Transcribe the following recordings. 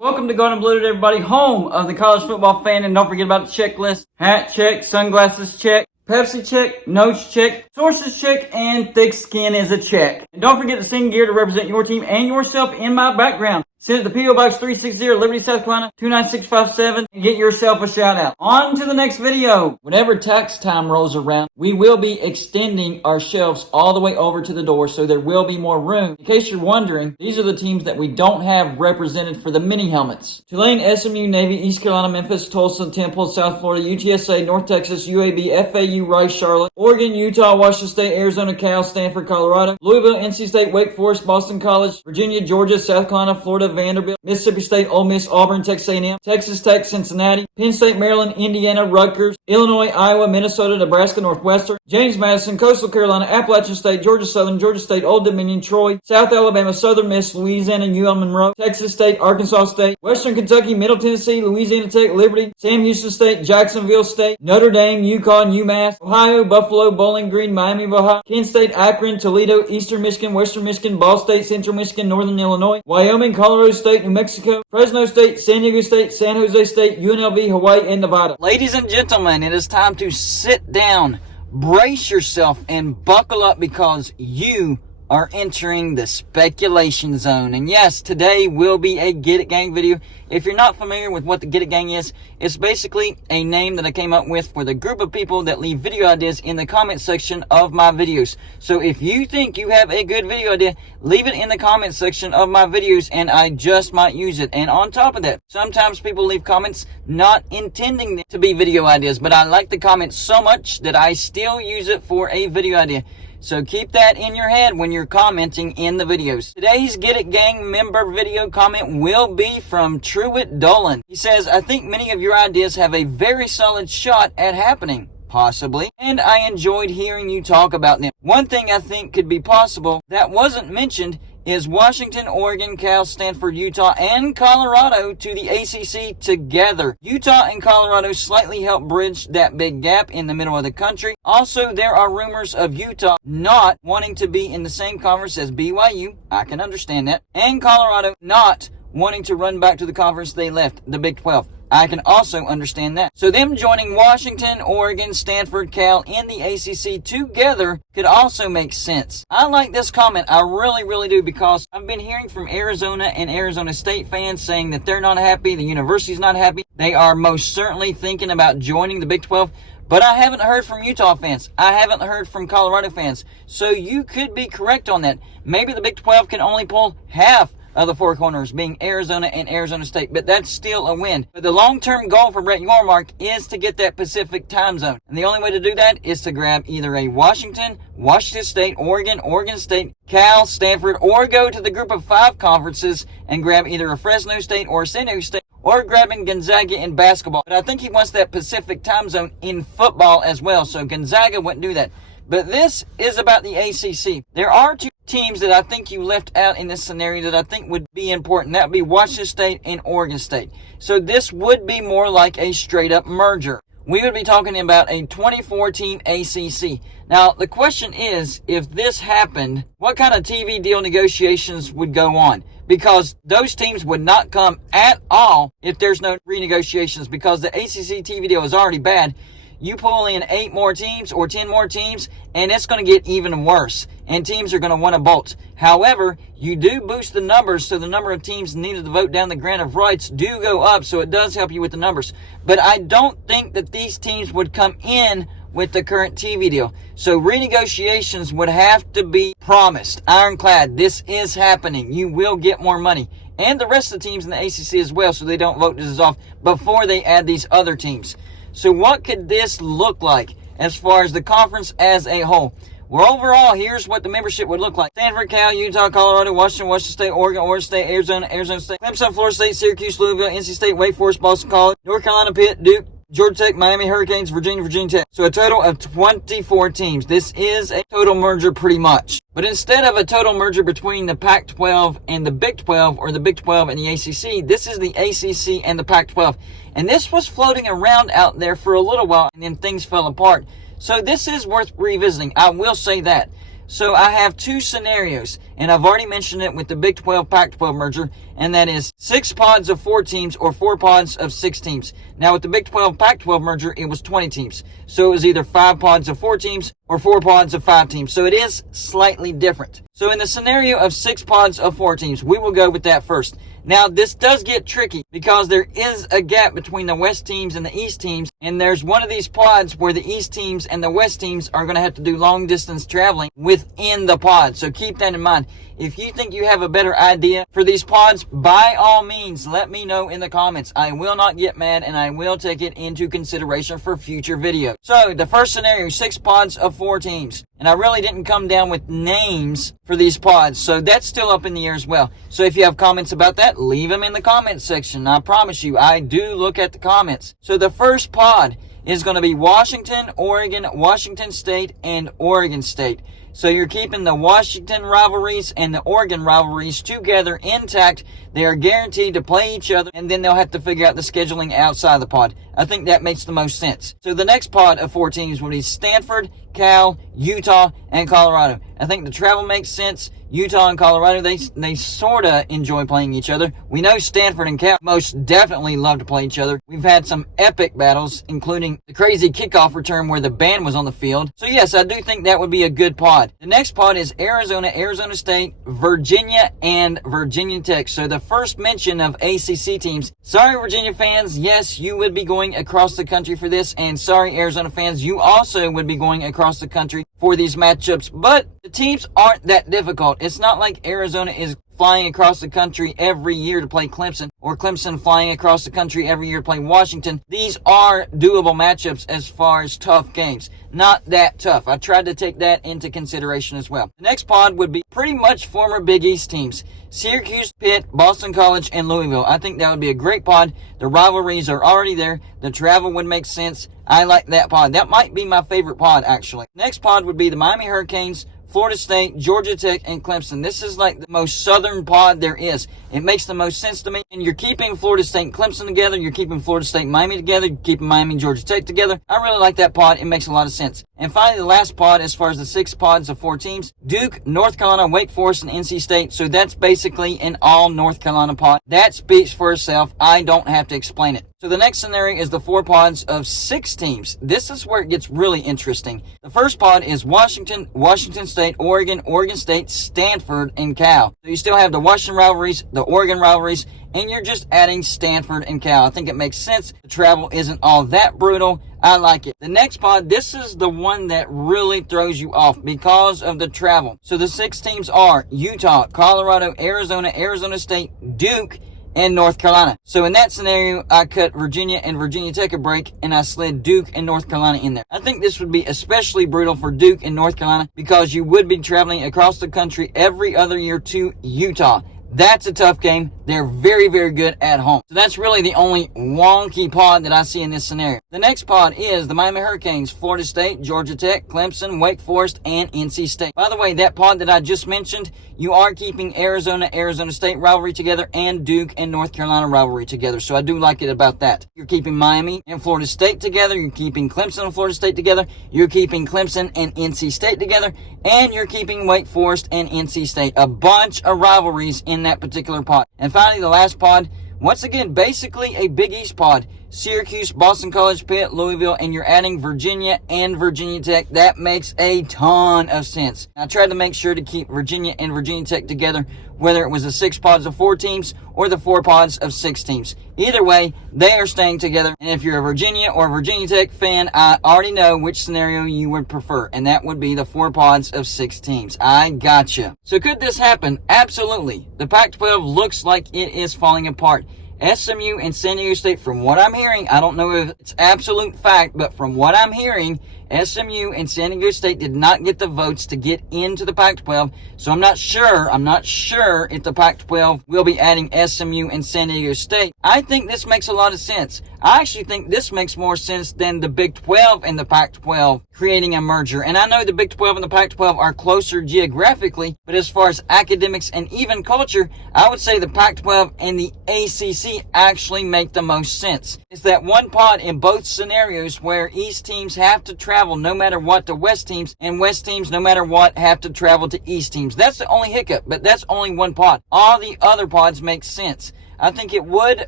Welcome to Golden Blue, everybody, home of the college football fan, and don't forget about the checklist. Hat check, sunglasses check, Pepsi check, notes check, sources check, and thick skin is a check. And don't forget to sing gear to represent your team and yourself in my background. Send it to P.O. Box 360, Liberty, South Carolina, 29657, and get yourself a shout out. On to the next video. Whenever tax time rolls around, we will be extending our shelves all the way over to the door, so there will be more room. In case you're wondering, these are the teams that we don't have represented for the mini helmets. Tulane, SMU, Navy, East Carolina, Memphis, Tulsa, Temple, South Florida, UTSA, North Texas, UAB, FAU, Rice, Charlotte, Oregon, Utah, Washington State, Arizona, Cal, Stanford, Colorado, Louisville, NC State, Wake Forest, Boston College, Virginia, Georgia, South Carolina, Florida, Vanderbilt, Mississippi State, Ole Miss, Auburn, Texas A&M, Texas Tech, Cincinnati, Penn State, Maryland, Indiana, Rutgers, Illinois, Iowa, Minnesota, Nebraska, Northwestern, James Madison, Coastal Carolina, Appalachian State, Georgia Southern, Georgia State, Old Dominion, Troy, South Alabama, Southern Miss, Louisiana, UL Monroe, Texas State, Arkansas State, Western Kentucky, Middle Tennessee, Louisiana Tech, Liberty, Sam Houston State, Jacksonville State, Notre Dame, UConn, UMass, Ohio, Buffalo, Bowling Green, Miami of Ohio, Kent State, Akron, Toledo, Eastern Michigan, Western Michigan, Ball State, Central Michigan, Northern Illinois, Wyoming, Colorado State, New Mexico, Fresno State, San Diego State, San Jose State, UNLV, Hawaii, and Nevada. Ladies and gentlemen, it is time to sit down, brace yourself, and buckle up because you are entering the speculation zone. And yes, today will be a Get It Gang video. If you're not familiar with what the Get It Gang is, it's basically a name that I came up with for the group of people that leave video ideas in the comment section of my videos. So if you think you have a good video idea, leave it in the comment section of my videos and I just might use it. And on top of that, sometimes people leave comments not intending them to be video ideas, but I like the comments so much that I still use it for a video idea. So keep that in your head when you're commenting in the videos. Today's Get It Gang member video comment will be from Truett Dolan. He says, I think many of your ideas have a very solid shot at happening. Possibly. And I enjoyed hearing you talk about them. One thing I think could be possible that wasn't mentioned is Washington, Oregon, Cal, Stanford, Utah, and Colorado to the ACC together. Utah and Colorado slightly help bridge that big gap in the middle of the country. Also, there are rumors of Utah not wanting to be in the same conference as BYU. I can understand that. And Colorado not wanting to run back to the conference they left, the Big 12. I can also understand that. So them joining Washington, Oregon, Stanford, Cal in the ACC together could also make sense. I like this comment. I really do, because I've been hearing from Arizona and Arizona State fans saying that they're not happy, the university's not happy. They are most certainly thinking about joining the Big 12. But I haven't heard from Utah fans. I haven't heard from Colorado fans. So you could be correct on that. Maybe the Big 12 can only pull half of the four corners, being Arizona and Arizona State, but that's still a win. But the long-term goal for Brett Yormark is to get that Pacific time zone, and the only way to do that is to grab either a Washington, Washington State, Oregon, Oregon State, Cal, Stanford, or go to the group of 5 conferences and grab either a Fresno State or a San Diego State, or grabbing Gonzaga in basketball. But I think he wants that Pacific time zone in football as well, so Gonzaga wouldn't do that. But this is about the ACC. There are 2 teams that I think you left out in this scenario that I think would be important. That would be Washington State and Oregon State. So this would be more like a straight-up merger. We would be talking about a 24-team ACC. Now, the question is, if this happened, what kind of TV deal negotiations would go on? Because those teams would not come at all if there's no renegotiations, because the ACC TV deal is already bad. You pull in 8 more teams or 10 more teams, and it's going to get even worse. And teams are going to want to bolt. However, you do boost the numbers, so the number of teams needed to vote down the grant of rights do go up, so it does help you with the numbers. But I don't think that these teams would come in with the current TV deal. So renegotiations would have to be promised. Ironclad, this is happening. You will get more money. And the rest of the teams in the ACC as well, so they don't vote this off before they add these other teams. So what could this look like as far as the conference as a whole? Well, overall, here's what the membership would look like. Stanford, Cal, Utah, Colorado, Washington, Washington State, Oregon, Oregon State, Arizona, Arizona State, Clemson, Florida State, Syracuse, Louisville, NC State, Wake Forest, Boston College, North Carolina, Pitt, Duke, Georgia Tech, Miami Hurricanes, Virginia Tech. So a total of 24 teams. This is a total merger pretty much. But instead of a total merger between the Pac-12 and the Big 12, or the Big 12 and the ACC, this is the ACC and the Pac-12. And this was floating around out there for a little while, and then things fell apart. So this is worth revisiting. I will say that. So I have two scenarios, and I've already mentioned it with the Big 12 Pac-12 merger, and that is 6 pods of 4 teams or 4 pods of 6 teams. Now with the Big 12 Pac-12 merger, it was 20 teams. So it was either 5 pods of 4 teams or 4 pods of 5 teams. So it is slightly different. So in the scenario of 6 pods of 4 teams, we will go with that first. Now, this does get tricky because there is a gap between the West teams and the East teams, and there's one of these pods where the East teams and the West teams are going to have to do long distance traveling within the pod. So keep that in mind. If you think you have a better idea for these pods, by all means, let me know in the comments. I will not get mad, and I will take it into consideration for future videos. So, the first scenario, 6 pods of 4 teams. And I really didn't come down with names for these pods, so that's still up in the air as well. So if you have comments about that, leave them in the comments section. I promise you, I do look at the comments. So the first pod is going to be Washington, Oregon, Washington State, and Oregon State. So you're keeping the Washington rivalries and the Oregon rivalries together intact. They are guaranteed to play each other, and then they'll have to figure out the scheduling outside the pod. I think that makes the most sense. So the next pod of 4 teams will be Stanford, Cal, Utah, and Colorado. I think the travel makes sense. Utah and Colorado, they sort of enjoy playing each other. We know Stanford and Cal most definitely love to play each other. We've had some epic battles, including the crazy kickoff return where the band was on the field. So yes, I do think that would be a good pod. The next pod is Arizona, Arizona State, Virginia, and Virginia Tech. So the first mention of ACC teams. Sorry, Virginia fans. Yes, you would be going across the country for this. And sorry, Arizona fans, you also would be going across the country for these matchups. But the teams aren't that difficult. It's not like Arizona is flying across the country every year to play Clemson, or Clemson flying across the country every year to play Washington. These are doable matchups as far as tough games. Not that tough. I tried to take that into consideration as well. The next pod would be pretty much former Big East teams. Syracuse, Pitt, Boston College, and Louisville. I think that would be a great pod. The rivalries are already there. The travel would make sense. I like that pod. That might be my favorite pod, actually. Next pod would be the Miami Hurricanes, Florida State, Georgia Tech, and Clemson. This is like the most southern pod there is. It makes the most sense to me. And you're keeping Florida State and Clemson together. You're keeping Florida State and Miami together. You're keeping Miami and Georgia Tech together. I really like that pod. It makes a lot of sense. And finally, the last pod, as far as the 6 pods of 4 teams, Duke, North Carolina, Wake Forest, and NC State. So that's basically an all North Carolina pod. That speaks for itself. I don't have to explain it. So the next scenario is the 4 pods of 6 teams. This is where it gets really interesting. The first pod is Washington, Washington State, Oregon, Oregon State, Stanford, and Cal. So you still have the Washington rivalries, the Oregon rivalries, and you're just adding Stanford and Cal. I think it makes sense. The travel isn't all that brutal. I like it. The next pod, this is the one that really throws you off because of the travel. So the 6 teams are Utah, Colorado, Arizona, Arizona State, Duke, and North Carolina. So in that scenario, I cut Virginia and Virginia Tech a break, and I slid Duke and North Carolina in there. I think this would be especially brutal for Duke and North Carolina because you would be traveling across the country every other year to Utah. That's a tough game. They're very, very good at home. So that's really the only wonky pod that I see in this scenario. The next pod is the Miami Hurricanes, Florida State, Georgia Tech, Clemson, Wake Forest, and NC State. By the way, that pod that I just mentioned, you are keeping Arizona, Arizona State rivalry together and Duke and North Carolina rivalry together. So I do like it about that. You're keeping Miami and Florida State together. You're keeping Clemson and Florida State together. You're keeping Clemson and NC State together. And you're keeping Wake Forest and NC State. A bunch of rivalries in that particular pod. And finally, the last pod, once again, basically a Big East pod. Syracuse, Boston College, Pitt, Louisville, and you're adding Virginia and Virginia Tech. That makes a ton of sense. I tried to make sure to keep Virginia and Virginia Tech together, whether it was the 6 pods of 4 teams or the 4 pods of 6 teams. Either way, they are staying together. And if you're a Virginia or Virginia Tech fan, I already know which scenario you would prefer, and that would be the 4 pods of 6 teams. I gotcha. So could this happen? Absolutely. The Pac-12 looks like it is falling apart. SMU and San Diego State, from what I'm hearing, I don't know if it's absolute fact, but from what I'm hearing, SMU and San Diego State did not get the votes to get into the Pac-12, so I'm not sure if the Pac-12 will be adding SMU and San Diego State. I think this makes a lot of sense. I actually think this makes more sense than the Big 12 and the Pac-12 creating a merger. And I know the Big 12 and the Pac-12 are closer geographically, but as far as academics and even culture, I would say the Pac-12 and the ACC actually make the most sense. It's that one pod in both scenarios where East teams have to travel travel no matter what to West teams, and West teams, no matter what, have to travel to East teams. That's the only hiccup, but that's only one pod. All the other pods make sense. I think it would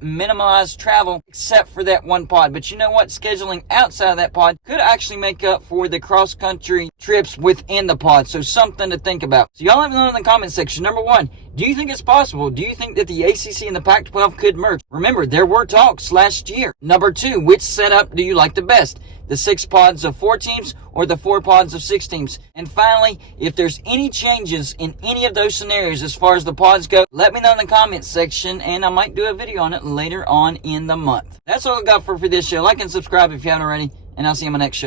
minimize travel except for that one pod. But you know what? Scheduling outside of that pod could actually make up for the cross-country trips within the pod. So something to think about. So y'all let me know in the comment section. Number one, do you think it's possible? Do you think that the ACC and the Pac-12 could merge? Remember, there were talks last year. Number two, which setup do you like the best? The 6 pods of 4 teams or the 4 pods of 6 teams? And finally, if there's any changes in any of those scenarios as far as the pods go, let me know in the comments section, and I might do a video on it later on in the month. That's all I got for this show. Like and subscribe if you haven't already, and I'll see you on my next show.